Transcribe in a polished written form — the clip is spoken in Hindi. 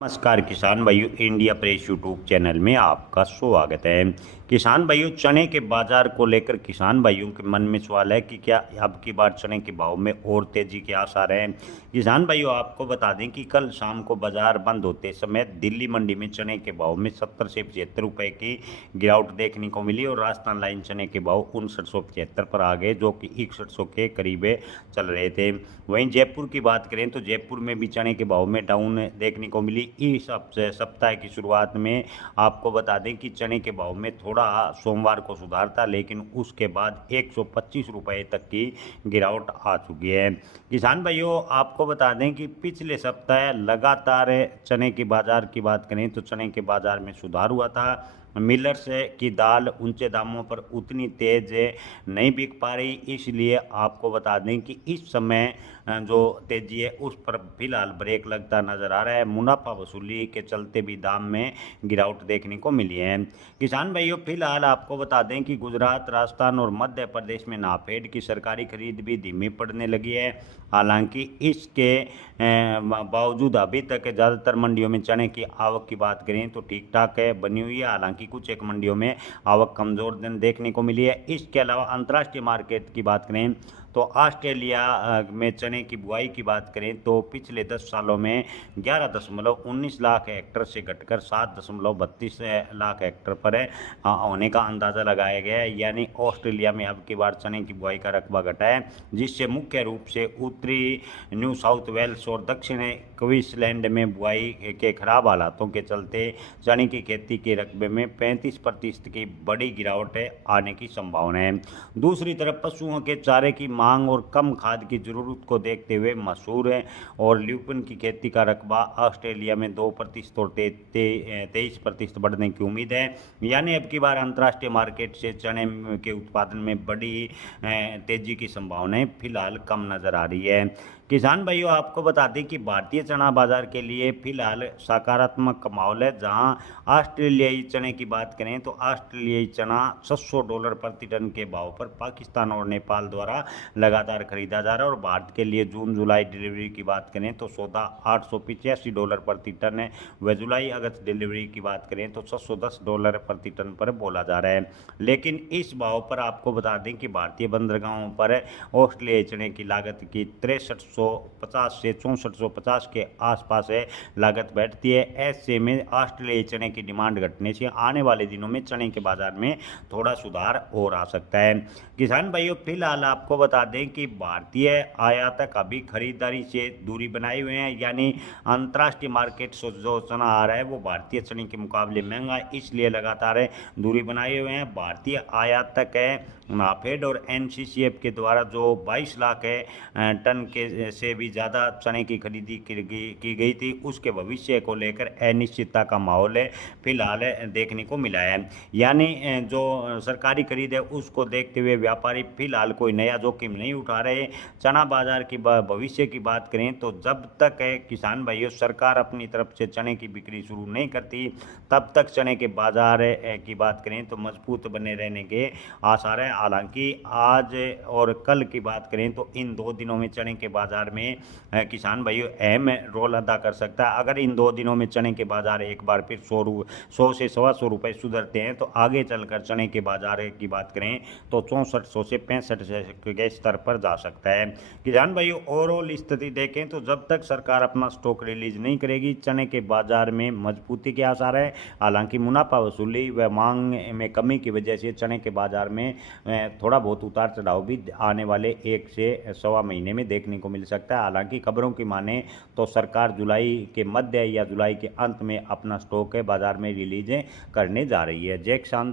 नमस्कार किसान भाइयों, इंडिया प्रेस यूट्यूब चैनल में आपका स्वागत है। किसान भाइयों, चने के बाजार को लेकर किसान भाइयों के मन में सवाल है कि क्या अब की बार चने के भाव में और तेजी के आसार हैं। किसान भाइयों, आपको बता दें कि कल शाम को बाजार बंद होते समय दिल्ली मंडी में चने के भाव में 70 से 75 रुपए की गिरावट देखने को मिली और राजस्थान लाइन चने के भाव 5975 पर आ गए, जो कि 6100 के करीब चल रहे थे। वहीं जयपुर की बात करें तो जयपुर में भी चने के भाव में डाउन देखने को मिली। इस सप्ताह की शुरुआत में आपको बता दें कि चने के भाव में थोड़ा सोमवार को सुधार था, लेकिन उसके बाद 125 रुपए तक की गिरावट आ चुकी है। किसान भाइयों, आपको बता दें कि पिछले सप्ताह लगातार चने के बाजार की बात करें तो चने के बाजार में सुधार हुआ था। मिलर्स की दाल ऊंचे दामों पर उतनी तेज नहीं बिक पा रही, इसलिए आपको बता दें कि इस समय जो तेजी है उस पर फिलहाल ब्रेक लगता नजर आ रहा है। मुनाफा वसूली के चलते भी दाम में गिरावट देखने को मिली है। किसान भाइयों, फिलहाल आपको बता दें कि गुजरात, राजस्थान और मध्य प्रदेश में नाफेड की सरकारी खरीद भी धीमी पड़ने लगी है। हालांकि इसके बावजूद अभी तक ज़्यादातर मंडियों में चने की आवक की बात करें तो ठीक ठाक है बनी हुई है। हालांकि कुछ एक मंडियों में आवक कमज़ोर देखने को मिली है। इसके अलावा अंतर्राष्ट्रीय मार्केट की बात करें तो ऑस्ट्रेलिया में चने की बुआई की बात करें तो पिछले 10 सालों में 11.19 लाख हेक्टर से घटकर 7.32 लाख हेक्टर पर होने का अंदाज़ा लगाया गया है। यानी ऑस्ट्रेलिया में अब की बार चने की बुआई का रकबा घटा है, जिससे मुख्य रूप से उत्तरी न्यू साउथ वेल्स और दक्षिणी क्वींसलैंड में बुआई के खराब हालातों के चलते चने की खेती के रकबे में 35% की बड़ी गिरावट आने की संभावना है। दूसरी तरफ पशुओं के चारे की मांग और कम खाद की जरूरत को देखते हुए मसूर और ल्यूपिन की खेती का रकबा ऑस्ट्रेलिया में 2% और 23% बढ़ने की उम्मीद है। यानी अब की बार अंतर्राष्ट्रीय मार्केट से चने के उत्पादन में बड़ी तेजी की संभावनाएं फिलहाल कम नजर आ रही है। किसान भाइयों, आपको बता दें कि भारतीय चना बाजार के लिए फिलहाल सकारात्मक माहौल है। जहां ऑस्ट्रेलियाई चने की बात करें तो ऑस्ट्रेलियाई चना $600 प्रति टन के भाव पर पाकिस्तान और नेपाल द्वारा लगातार खरीदा जा रहा है और भारत के लिए जून जुलाई डिलीवरी की बात करें तो सौदा $885 प्रति टन है। व जुलाई अगस्त डिलीवरी की बात करें तो $710 प्रति टन पर बोला जा रहा है। लेकिन इस भाव पर आपको बता दें कि भारतीय बंदरगाहों पर ऑस्ट्रेलियाई चने की लागत की 6350 से 6450 के आसपास लागत बैठती है। ऐसे में ऑस्ट्रेलियाई चने की डिमांड घटने से आने वाले दिनों में चने के बाजार में थोड़ा सुधार और आ सकता है। किसान भाइयों, फिलहाल आपको बता दें कि भारतीय आयातक अभी खरीदारी से दूरी बनाए हुए हैं। यानी अंतर्राष्ट्रीय मार्केट से जो चना आ रहा है वो भारतीय चने के मुकाबले महंगा है, इसलिए लगातार दूरी बनाए हुए हैं। भारतीय आयातक है नाफेड और एनसीसीएफ के द्वारा जो 22 लाख टन के से भी ज़्यादा चने की खरीदी की गई थी, उसके भविष्य को लेकर अनिश्चितता का माहौल फिलहाल देखने को मिला है। यानी जो सरकारी खरीद है उसको देखते हुए व्यापारी फिलहाल कोई नया जोखिम नहीं उठा रहे। चना बाजार की भविष्य की बात करें तो जब तक किसान भाइयों सरकार अपनी तरफ से चने की बिक्री शुरू नहीं करती, तब तक चने के बाजार की बात करें तो मजबूत बने रहने के आसार है। हालांकि आज और कल की बात करें तो इन 2 दिनों में चने के बाजार में किसान भाइयों अहम रोल अदा कर सकता है। अगर इन 2 दिनों में चने के बाजार एक बार फिर 100 से 125 रुपये सुधरते हैं तो आगे चलकर चने के बाजार की बात करें तो 6400 से 6500 के स्तर पर जा सकता है। किसान भाइयों, ओवरऑल स्थिति देखें तो जब तक सरकार अपना स्टॉक रिलीज नहीं करेगी चने के बाजार में मजबूती के आसार है। हालांकि मुनाफा वसूली व मांग में कमी की वजह से चने के बाजार में थोड़ा बहुत उतार चढ़ाव भी आने वाले 1 से सवा महीने में देखने को मिल सकता है। हालांकि खबरों की माने तो सरकार जुलाई के मध्य या जुलाई के अंत में अपना स्टॉक बाजार में रिलीज करने जा रही है। जय किसान।